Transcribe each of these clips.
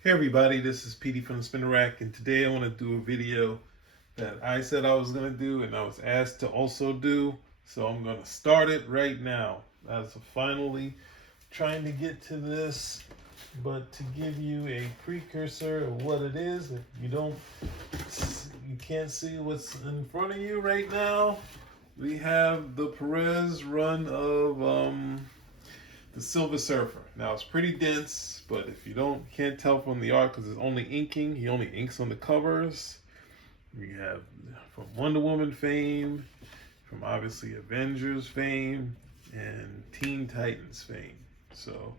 Hey everybody, this is Petey from the Spinner Rack, and today I want to do a video that I said I was going to do and I was asked to also do. So I'm going to start it right now. As of finally trying to get to this, but to give you a precursor of what it is, if you can't see what's in front of you right now, we have the Perez run of the Silver Surfer. Now it's pretty dense, but if you can't tell from the art because it's only inking, he only inks on the covers. We have from Wonder Woman fame, from obviously Avengers fame, and Teen Titans fame. So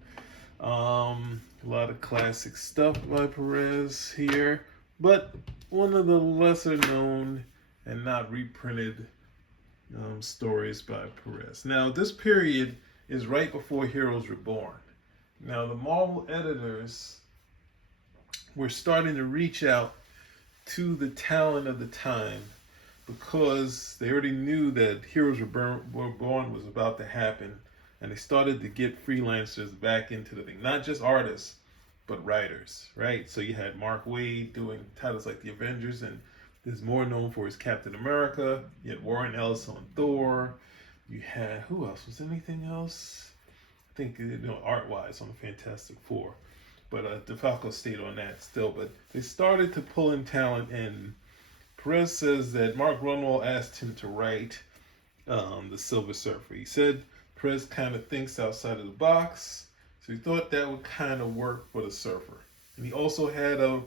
a lot of classic stuff by Perez here, but one of the lesser known and not reprinted stories by Perez. Now, this period is right before Heroes Reborn. Now, the Marvel editors were starting to reach out to the talent of the time because they already knew that Heroes Reborn was about to happen, and they started to get freelancers back into the thing. Not just artists, but writers, right? So you had Mark Waid doing titles like The Avengers, and is more known for his Captain America. You had Warren Ellis on Thor. You had, who else? Was anything else? I think, art wise on the Fantastic Four. But DeFalco stayed on that still. But they started to pull in talent, and Perez says that Mark Grunwald asked him to write the Silver Surfer. He said Perez kind of thinks outside of the box, so he thought that would kind of work for the Surfer. And he also had a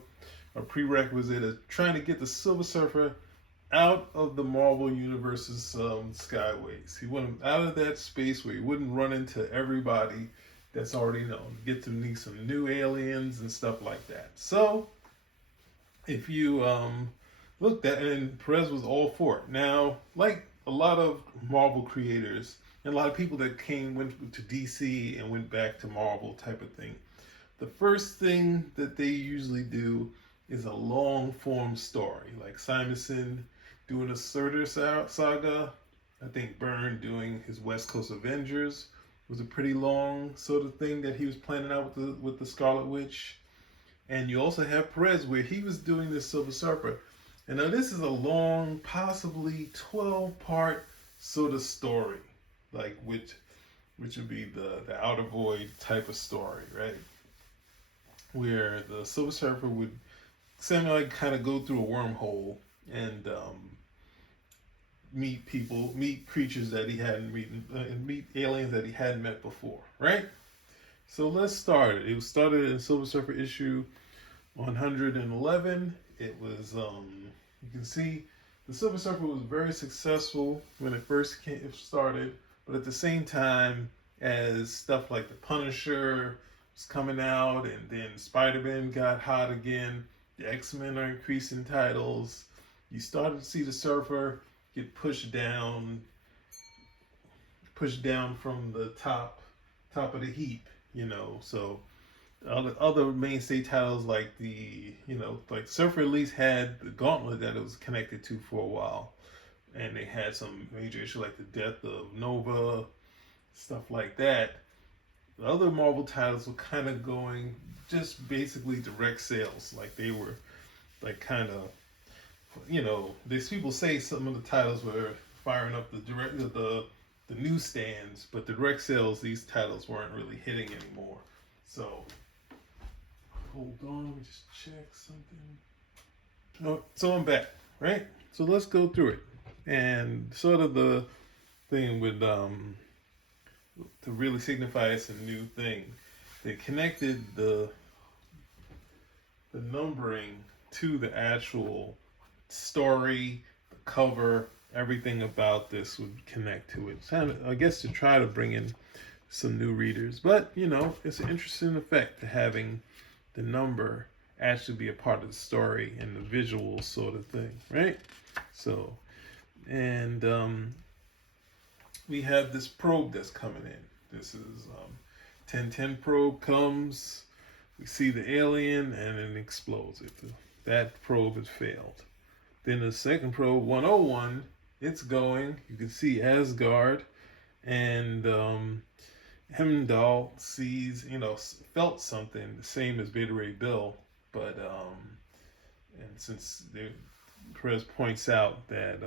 prerequisite of trying to get the Silver Surfer out of the Marvel Universe's skyways. He wanted out of that space where he wouldn't run into everybody that's already known. Get to meet some new aliens and stuff like that. So, if you looked at it, and Perez was all for it. Now, like a lot of Marvel creators, and a lot of people that went to DC and went back to Marvel type of thing, the first thing that they usually do is a long form story, like Simonson doing a Surtur saga. I think Byrne doing his West Coast Avengers was a pretty long sort of thing that he was planning out with the Scarlet Witch. And you also have Perez where he was doing the Silver Surfer. And now this is a long, possibly 12-part sort of story, like which would be the Outer Void type of story, right? Where the Silver Surfer would semi kind of go through a wormhole and meet creatures that he hadn't met, and meet aliens that he hadn't met before, right? So let's start it. It was started in Silver Surfer issue 111. It was, you can see the Silver Surfer was very successful when it started, but at the same time as stuff like the Punisher was coming out, and then Spider-Man got hot again, the X-Men are increasing titles. You started to see the Surfer get pushed down from the top of the heap, So other mainstay titles like like Surfer at least had the Gauntlet that it was connected to for a while, and they had some major issue like the death of Nova, stuff like that. The other Marvel titles were kind of going just basically direct sales, like they were like kind of, these people say some of the titles were firing up the newsstands, but the direct sales these titles weren't really hitting anymore. So hold on, let me just check something. Oh, so I'm back, right? So let's go through it. And sort of the thing with to really signify it's a new thing, they connected the numbering to the actual story, the cover, everything about this would connect to it. So I guess to try to bring in some new readers, but it's an interesting effect to having the number actually be a part of the story and the visual sort of thing, right? So, and we have this probe that's coming in. This is 1010 probe comes. We see the alien and it explodes. That probe has failed. Then the second probe 101, it's going. You can see Asgard, and Hemdahl sees, felt something the same as Beta Ray Bill, but and since Perez points out that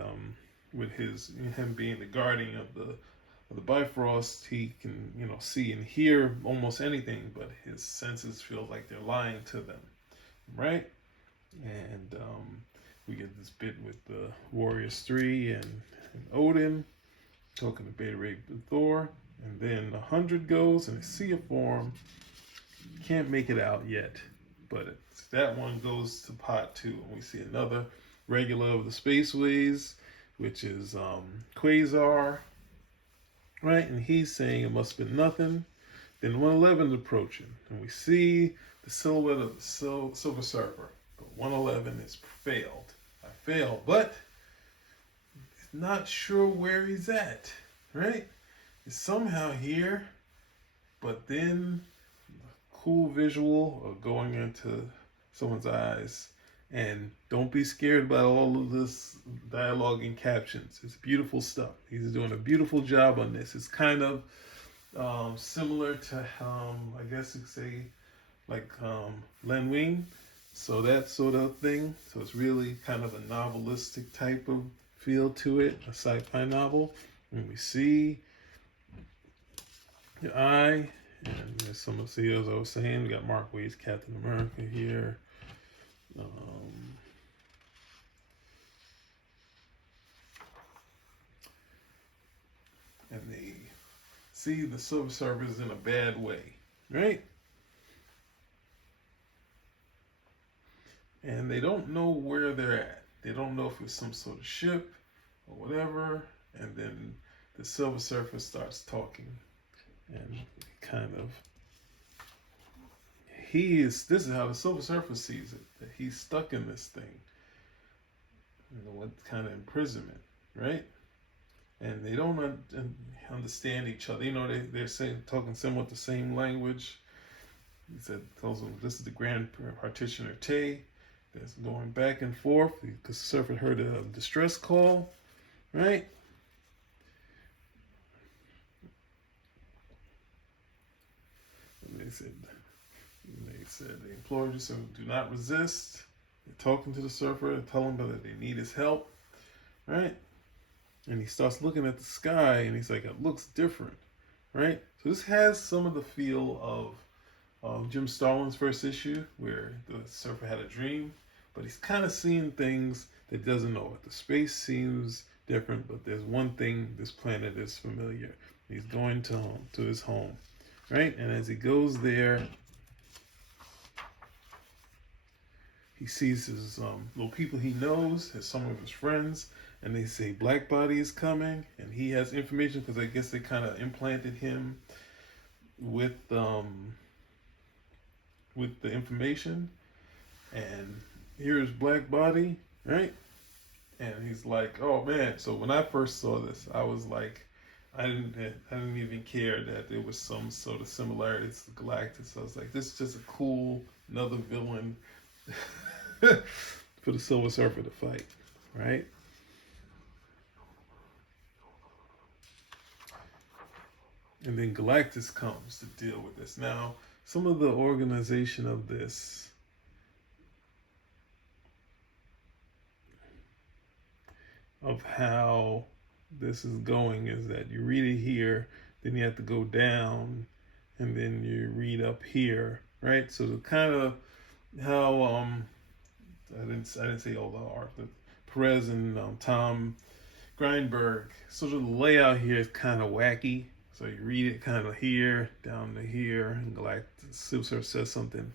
with him being the guardian of the Bifrost, he can see and hear almost anything, but his senses feel like they're lying to them, right? And we get this bit with the Warriors 3 and Odin talking to Beta Ray Thor, and then 100 goes and a Sea of Form. Can't make it out yet, but that one goes to pot 2, and we see another regular of the Spaceways, which is Quasar, right? And he's saying it must have been nothing. Then 111 is approaching, and we see the silhouette of the Silver Surfer. But 111 is failed. I failed, but not sure where he's at, right? He's somehow here, but then cool visual of going into someone's eyes. And don't be scared about all of this dialogue and captions. It's beautiful stuff. He's doing a beautiful job on this. It's kind of similar to, I guess you could say, like Len Wein. So that sort of thing. So it's really kind of a novelistic type of feel to it, a sci-fi novel. And we see the eye, and there's some of the CEOs I was saying. We got Mark Waid's Captain America here. And they see the Silver Surfer is in a bad way, right? And they don't know where they're at. They don't know if it's some sort of ship or whatever. And then the Silver Surfer starts talking, and kind of this is how the Silver Surfer sees it, that he's stuck in this thing. What kind of imprisonment, right? And they don't understand each other. They're talking somewhat the same language. He tells them this is the Grand Practitioner Tay. That's going back and forth because the Surfer heard a distress call, right? And they said they implored you, so do not resist. They're talking to the Surfer and tell him that they need his help, right? And he starts looking at the sky, and he's like, it looks different, right? So this has some of the feel of Jim Starlin's first issue, where the Surfer had a dream, but he's kind of seeing things that he doesn't know. The space seems different, but there's one thing this planet is familiar. He's going to his home, right? And as he goes there, he sees his little people he knows, some of his friends, and they say Black Body is coming, and he has information because I guess they kind of implanted him with the information. And here's Black Body, right? And he's like, oh man. So when I first saw this, I was like, I didn't even care that there was some sort of similarities to Galactus. I was like, this is just a cool another villain for the Silver Surfer to fight, right? And then Galactus comes to deal with this. Now, some of the organization of this, of how this is going, is that you read it here, then you have to go down, and then you read up here, right? So the kind of how I didn't say all the art, but Perez and Tom Grindberg. So the layout here is kind of wacky. So you read it kind of here, down to here, and Galactus Silver says something,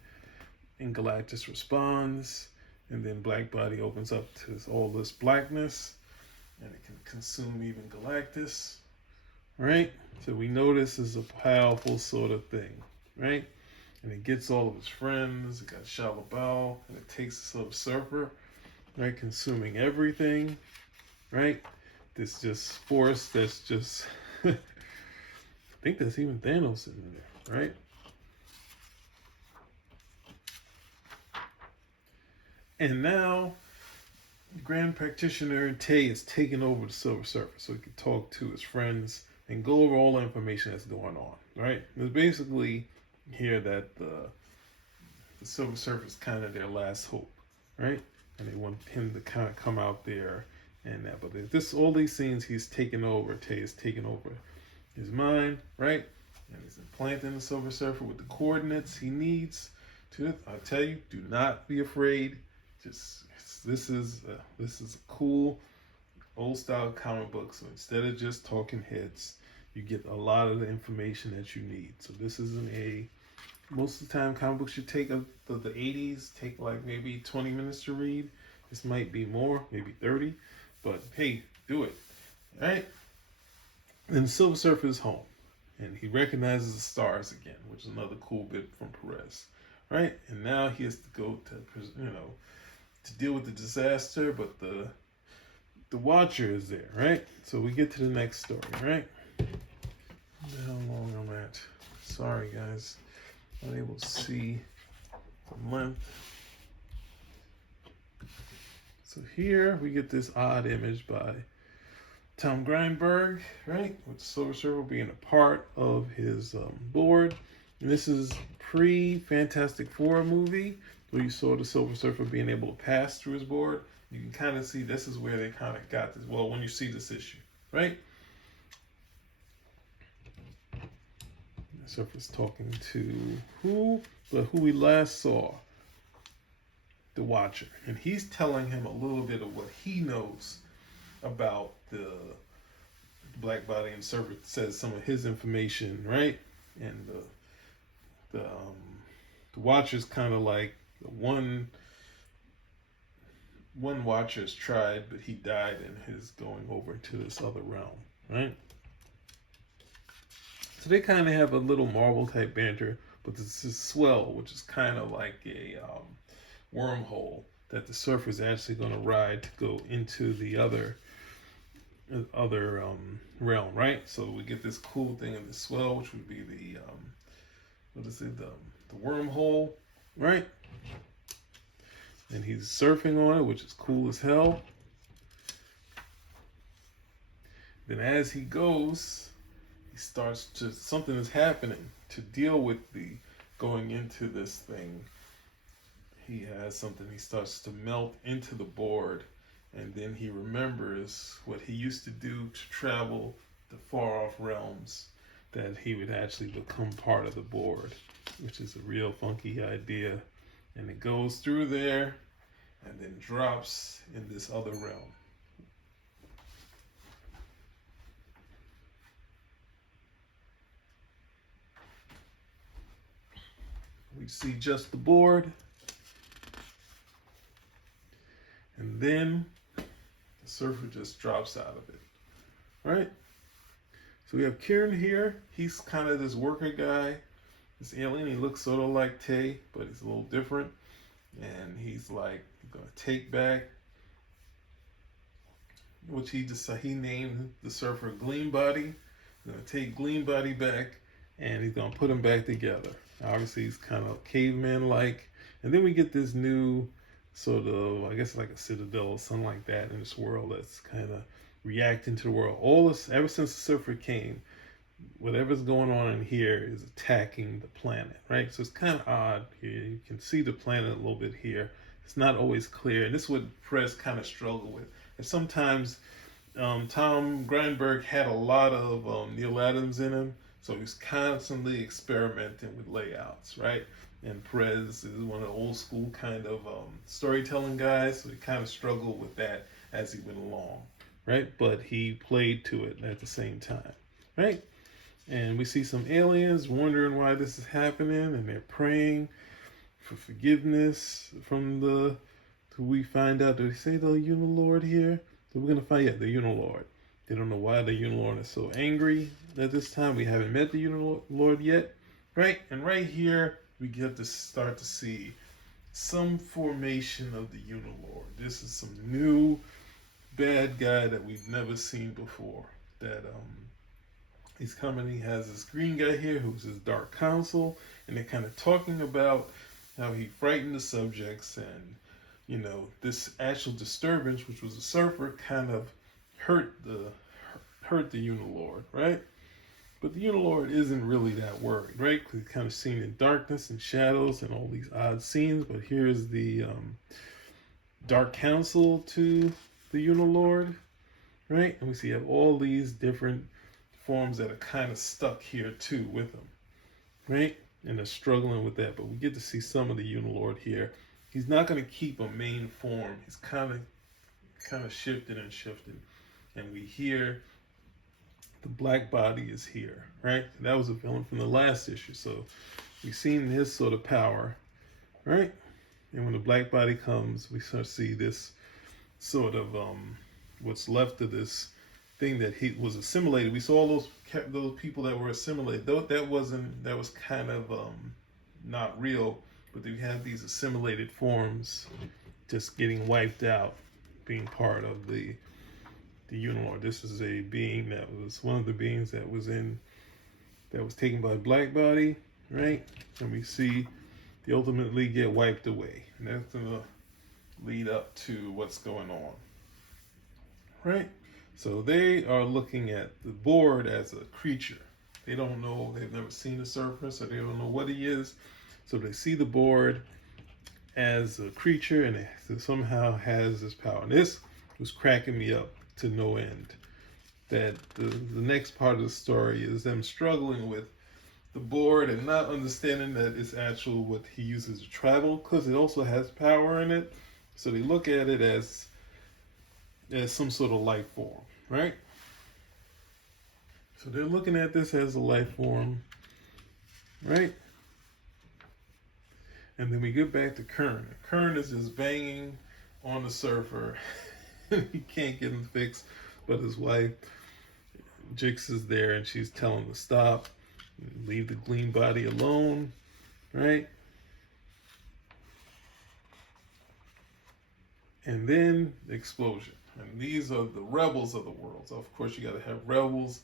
and Galactus responds, and then Black Body opens up to all this blackness, and it can consume even Galactus, right? So we know this is a powerful sort of thing, right? And it gets all of his friends. It got Shalla-Bal, and it takes the Silver Surfer, right? Consuming everything, right? This just force that's just, I think that's even Thanos in there, right? And now, Grand Practitioner Tay is taking over the Silver Surfer so he can talk to his friends and go over all the information that's going on, right? It's basically here that the Silver Surfer is kind of their last hope, right? And they want him to kind of come out there and that. But this, all these scenes, he's taken over. Tay is taking over his mind, right? And he's implanting the Silver Surfer with the coordinates he needs. I tell you, do not be afraid. Just this is a cool old style comic book. So instead of just talking heads, you get a lot of the information that you need. So this isn't most of the time comic books should take the 80s take like maybe 20 minutes to read. This might be more, maybe 30, but hey, do it. All right. Then Silver Surfer is home, and he recognizes the stars again, which is another cool bit from Perez, right? And now he has to go to deal with the disaster, but the Watcher is there, right? So we get to the next story, right? How long I'm at? Sorry, guys, not able to see the length. So here we get this odd image by Tom Grindberg, right? With Silver Surfer being a part of his board. And this is pre-Fantastic Four movie where you saw the Silver Surfer being able to pass through his board. You can kind of see this is where they kind of got this. Well, when you see this issue, right? The Surfer's talking to who? But who we last saw, the Watcher. And he's telling him a little bit of what he knows about the Black Body, and Surfer says some of his information, right? And the Watcher's kind of like one Watcher's tried, but he died in his going over to this other realm, right? So they kind of have a little Marvel type banter, but this is Swell, which is kind of like a wormhole that the Surfer's actually going to ride to go into the other realm, right? So we get this cool thing in the Swell, which would be the the wormhole, right? And he's surfing on it, which is cool as hell. Then as he goes, he starts to, something is happening to deal with the going into this thing. He has something, he starts to melt into the board, and then he remembers what he used to do to travel the far off realms, that he would actually become part of the board, which is a real funky idea. And it goes through there and then drops in this other realm. We see just the board. And then the Surfer just drops out of it, right? So we have Kieran here. He's kind of this worker guy, this alien. He looks sort of like Tay, but he's a little different. And he's like going to take back, which he named the Surfer Gleam Body. He's going to take Gleam Body back, and he's going to put them back together. Obviously, he's kind of caveman-like. And then we get this new sort of, I guess like a citadel or something like that in this world that's kind of reacting to the world. All this, ever since the Surfer came, whatever's going on in here is attacking the planet, right? So it's kind of odd here. You can see the planet a little bit here. It's not always clear. And this is what Perez kind of struggled with. And sometimes Tom Grindberg had a lot of Neal Adams in him, so he's constantly experimenting with layouts, right? And Perez is one of the old school kind of storytelling guys, so he kind of struggled with that as he went along, right? But he played to it at the same time, right? And we see some aliens wondering why this is happening, and they're praying for forgiveness from the, who we find out, do they say the Unilord here? So we're going to find out the Unilord. They don't know why the Unilord is so angry at this time. We haven't met the Unilord yet, right? And right here, we get to start to see some formation of the Unilord. This is some new bad guy that we've never seen before. That he's coming. He has this green guy here who's his Dark Council, and they're kind of talking about how he frightened the subjects, and you know, this actual disturbance, which was a Surfer, kind of hurt the Unilord, right? But the Unilord isn't really that worried, right? Because he's kind of seen in darkness and shadows and all these odd scenes. But here's the Dark Council to the Unilord, right? And we see you have all these different forms that are kind of stuck here too with him, right? And they're struggling with that. But we get to see some of the Unilord here. He's not going to keep a main form. He's kind of shifted and shifted. And we hear the Black Body is here, right? That was a villain from the last issue. So we've seen his sort of power, right? And when the Black Body comes, we start to see this sort of what's left of this thing that he was assimilated. We saw all those people that were assimilated. That was kind of not real, but you have these assimilated forms just getting wiped out, being part of the Unilord. This is a being that was one of the beings that was taken by Black Body, right? And we see they ultimately get wiped away. And that's gonna lead up to what's going on, right? So they are looking at the Board as a creature. They don't know, they've never seen a Surfer, so they don't know what he is. So they see the Board as a creature and it somehow has this power. And this was cracking me up to no end. That the next part of the story is them struggling with the Board and not understanding that it's actual what he uses to travel, because it also has power in it. So they look at it as some sort of life form, right? So they're looking at this as a life form, right? And then we get back to Kern. Kern is just banging on the Surfer. He can't get him fixed, but his wife, Jix, is there and she's telling him to stop, leave the Gleam Body alone, right? And then the explosion. And these are the rebels of the world. So of course you got to have rebels.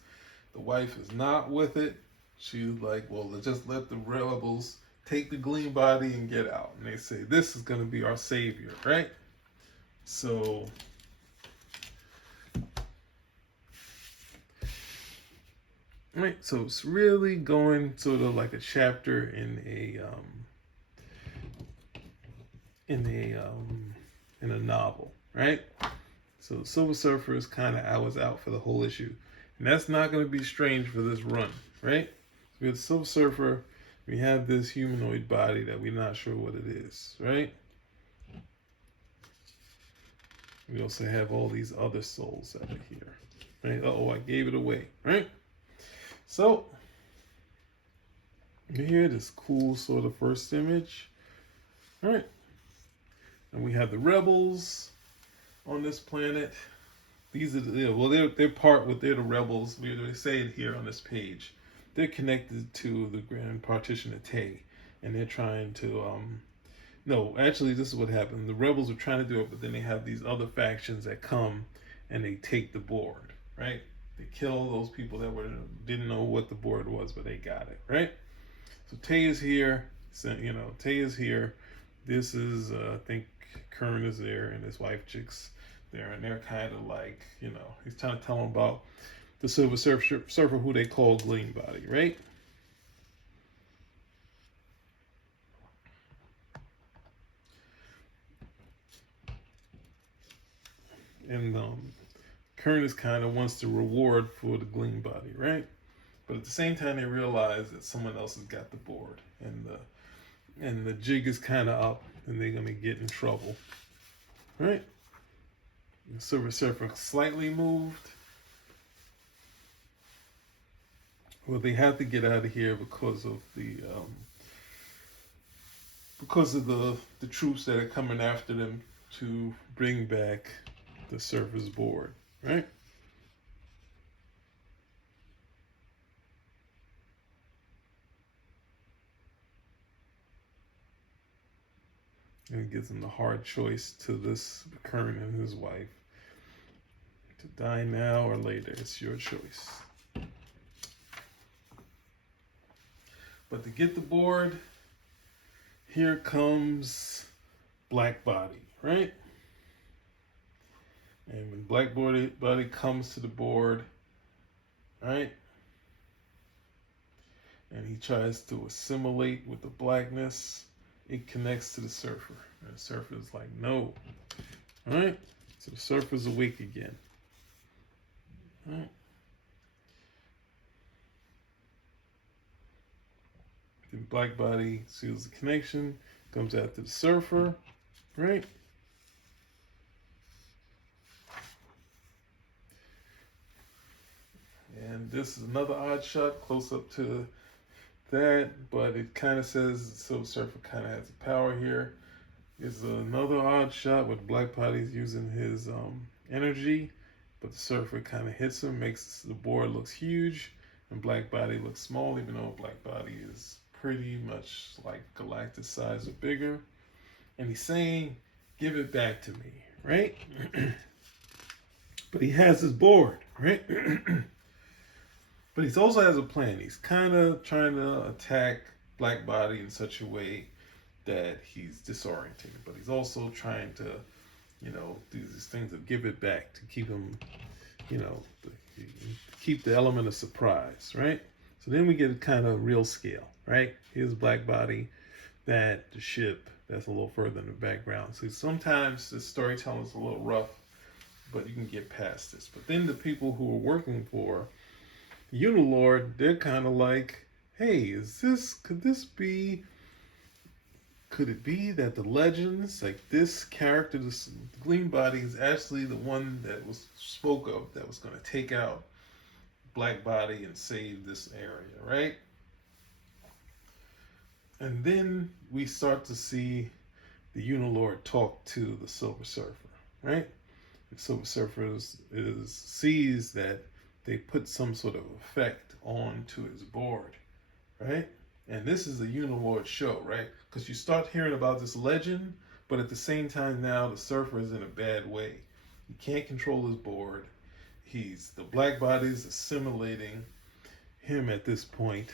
The wife is not with it. She's like, well, just let the rebels take the Gleam Body and get out. And they say, this is going to be our savior, right? So right, so it's really going sort of like a chapter in a novel, right? So Silver Surfer is kind of out for the whole issue, and that's not going to be strange for this run, right? We have Silver Surfer, we have this humanoid body that we're not sure what it is, right? We also have all these other souls that are here, right? Uh-oh, I gave it away, right? So, here, this cool sort of first image. All right. And we have the rebels on this planet. These are the, well, they're the rebels. They say it here on this page. They're connected to the Grand Partition of Tay, and they're trying to, no, actually, this is what happened. The rebels are trying to do it, but then they have these other factions that come and they take the Board, right? They kill those people that didn't know what the Board was, but they got it, right? So Tay is here. So, Tay is here. This is, I think Kern is there, and his wife Jix there, and they're kind of like, he's trying to tell them about the Silver Surfer, who they call Gleam Body, right? And Kern is kind of wants the reward for the Gleam Body, right? But at the same time, they realize that someone else has got the Board, and the jig is kind of up, and they're gonna get in trouble, right? The Silver Surfer slightly moved. Well, they have to get out of here because of the troops that are coming after them to bring back the Surfer's Board, right? And it gives him the hard choice to this Kern and his wife. To die now or later, it's your choice. But to get the Board, here comes Black Body, right? And when Black Body comes to the Board, right? and he tries to assimilate with the blackness. It connects to the surfer, and the surfer is like, no. All right, so the surfer's awake again. All right. The black body seals the connection, comes after the surfer, right? And this is another odd shot close up to that, but it kind of says the Silver Surfer kind of has the power here. It's another odd shot with black body's using his energy, but the surfer kind of hits him, makes the board looks huge, and black body looks small, even though black body is pretty much like Galactus size or bigger. And he's saying, give it back to me, right? But he has his board, right? But he also has a plan. He's kind of trying to attack black body in such a way that he's disorienting, but he's also trying to, do these things of give it back to keep him, keep the element of surprise, right? So then we get kind of real scale, right? Here's black body, the ship that's a little further in the background. So sometimes the storytelling is a little rough, but you can get past this. But then the people who are working for Unilord, they're kind of like, hey, could it be that the legends, like this character, this Gleam Body, is actually the one that was spoke of that was going to take out Black Body and save this area, right? And then we start to see the Unilord talk to the Silver Surfer, right? The Silver Surfer sees that they put some sort of effect onto his board, right? And this is a Unilord show, right? Because you start hearing about this legend, but at the same time now the surfer is in a bad way. He can't control his board. The black body's assimilating him at this point.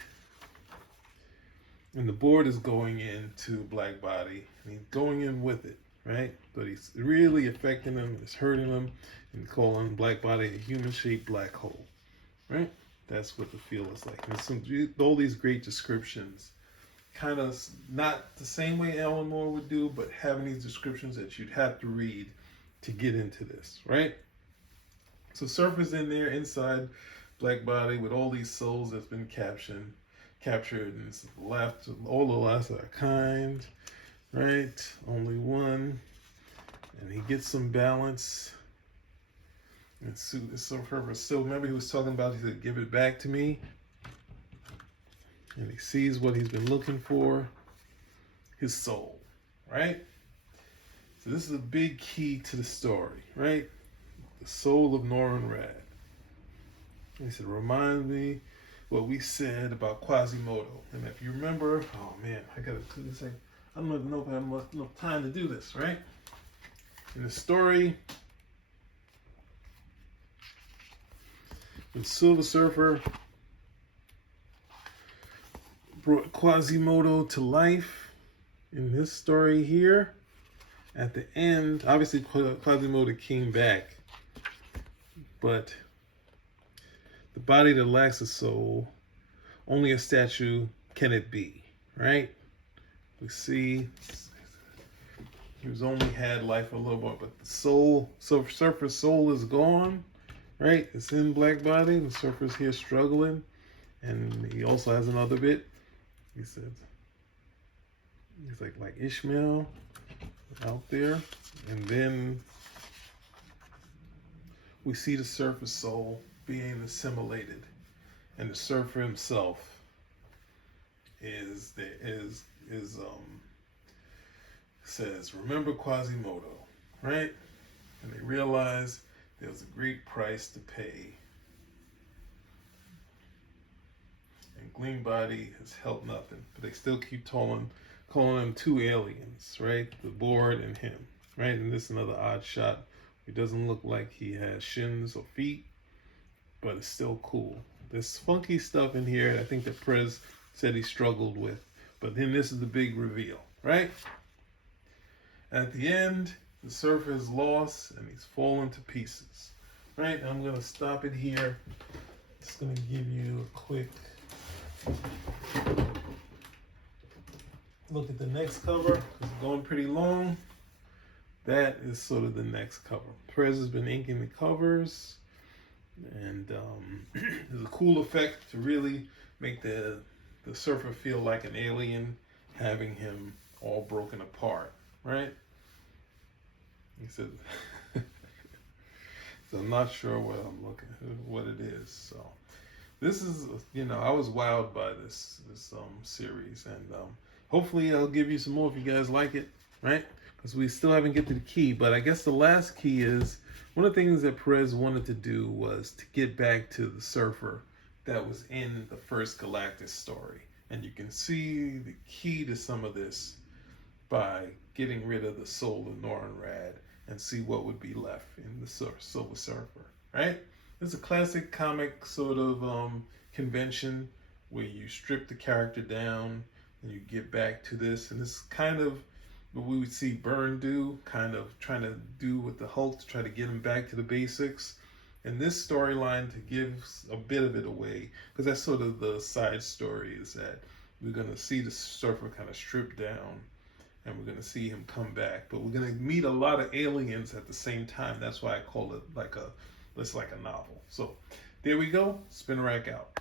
And the board is going into black body, and he's going in with it, right? But he's really affecting him, it's hurting him, and calling black body a human-shaped black hole, right? That's what the feel is like. And all these great descriptions, kind of not the same way Alan Moore would do, but having these descriptions that you'd have to read to get into this, right? So Surfer's in there inside black body with all these souls that's been captured, and it's left, all the last of their kind, right? Only one, and he gets some balance. And Surfer still, remember he was talking about, he said, give it back to me. And he sees what he's been looking for, his soul, right? So this is a big key to the story, right? The soul of Norrin Radd. He said, remind me what we said about Quasimodo. And if you remember, oh man, I gotta do this thing. I don't even know if I have enough time to do this, right? In the story, when Silver Surfer brought Quasimodo to life in this story here, at the end, obviously Quasimodo came back, but the body that lacks a soul, only a statue can it be, right? We see he was only had life a little bit, but the soul, so Surfer's soul is gone, right? It's in black body. The Surfer's here struggling, and he also has another bit. He said, he's like Ishmael out there, and then we see the Surfer's soul being assimilated, and the Surfer himself says, remember Quasimodo, right? And they realize there's a great price to pay. And Gleam Body has helped nothing, but they still keep calling them two aliens, right? The board and him, right? And this is another odd shot. It doesn't look like he has shins or feet, but it's still cool. There's funky stuff in here I think that Prez said he struggled with, but then this is the big reveal, right? At the end, the Surfer is lost and he's fallen to pieces, right? I'm gonna stop it here. Just gonna give you a quick Look at the next cover. It's going pretty long. That is sort of the next cover. Perez has been inking the covers, and there's a cool effect to really make the surfer feel like an alien, having him all broken apart, right? He said, so I'm not sure what it is. So this is, I was wowed by this series, and hopefully I'll give you some more if you guys like it, right? Because we still haven't get to the key, but I guess the last key is one of the things that Perez wanted to do was to get back to the surfer that was in the first Galactus story. And you can see the key to some of this by getting rid of the soul of Norrinrad and see what would be left in the Silver Surfer, right? It's a classic comic sort of convention where you strip the character down and you get back to this. And it's kind of what we would see Byrne do, kind of trying to do with the Hulk to try to get him back to the basics. And this storyline to give a bit of it away, because that's sort of the side story, is that we're going to see the surfer kind of stripped down and we're going to see him come back. But we're going to meet a lot of aliens at the same time. That's why I call it like a novel. So there we go. Spinner Rack out.